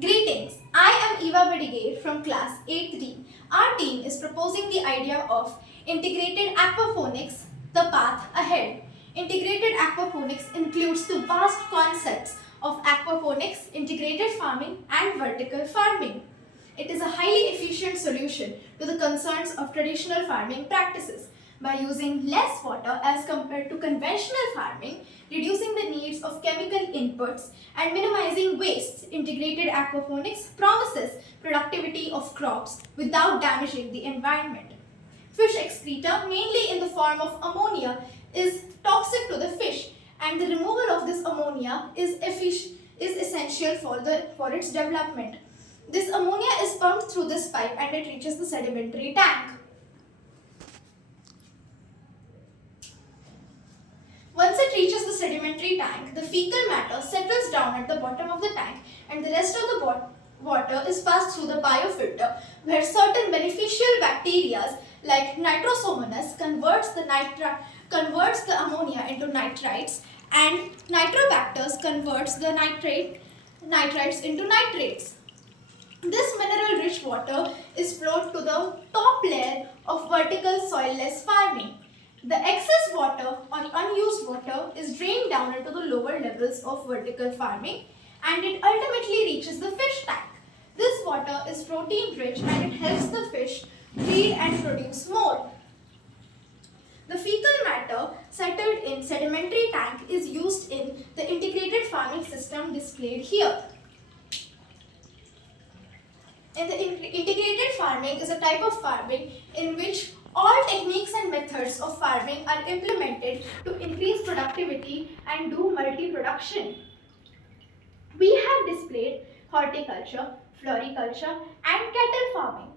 Greetings, I am Eva Badigay from class 8-3. Our team is proposing the idea of integrated aquaponics, the path ahead. Integrated aquaponics includes the vast concepts of aquaponics, integrated farming and vertical farming. It is a highly efficient solution to the concerns of traditional farming practices by using less water as compared to conventional farming, reducing the needs of chemical inputs and minimizing wastes. Integrated aquaponics promises productivity of crops without damaging the environment. Fish excreta, mainly in the form of ammonia, is toxic to the fish, and the removal of this ammonia is essential for its development. This ammonia is pumped through this pipe and it reaches the sedimentary tank. Once it reaches the sedimentary tank, the fecal matter settles down at the bottom of the tank and the rest of the water is passed through the biofilter, where certain beneficial bacteria like Nitrosomonas converts the ammonia into nitrites, and Nitrobacter converts the nitrites into nitrates. This mineral-rich water is flowed to the top layer of vertical soilless farming. The excess water or unused water is drained down into the lower levels of vertical farming and it ultimately reaches the fish tank. This water is protein rich and it helps the fish breed and produce more. The fecal matter settled in sedimentary tank is used in the integrated farming system displayed here. In the integrated farming is a type of farming in which all techniques and methods of farming are implemented to increase productivity and do multi-production. We have displayed horticulture, floriculture and cattle farming.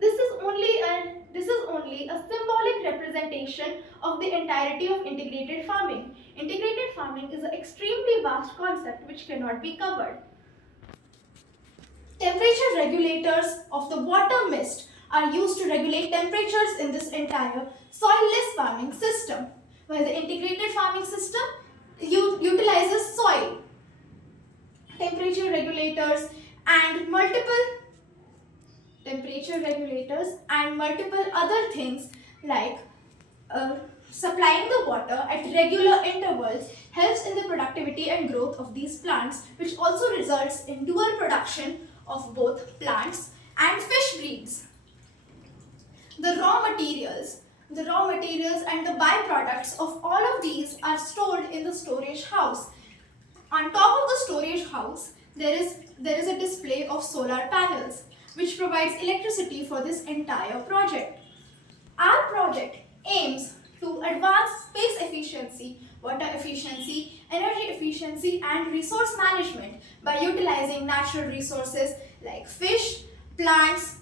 This is only a symbolic representation of the entirety of integrated farming. Integrated farming is an extremely vast concept which cannot be covered. Temperature regulators of the water mist are used to regulate temperatures in this entire soilless farming system, while the integrated farming system utilizes soil, temperature regulators and multiple other things like supplying the water at regular intervals helps in the productivity and growth of these plants, which also results in dual production of both plants and fish breeds. The raw materials and the byproducts of all of these are stored in the storage house. On top of the storage house, there is a display of solar panels, which provides electricity for this entire project. Our project aims to advance space efficiency, water efficiency, energy efficiency and resource management by utilizing natural resources like fish, plants,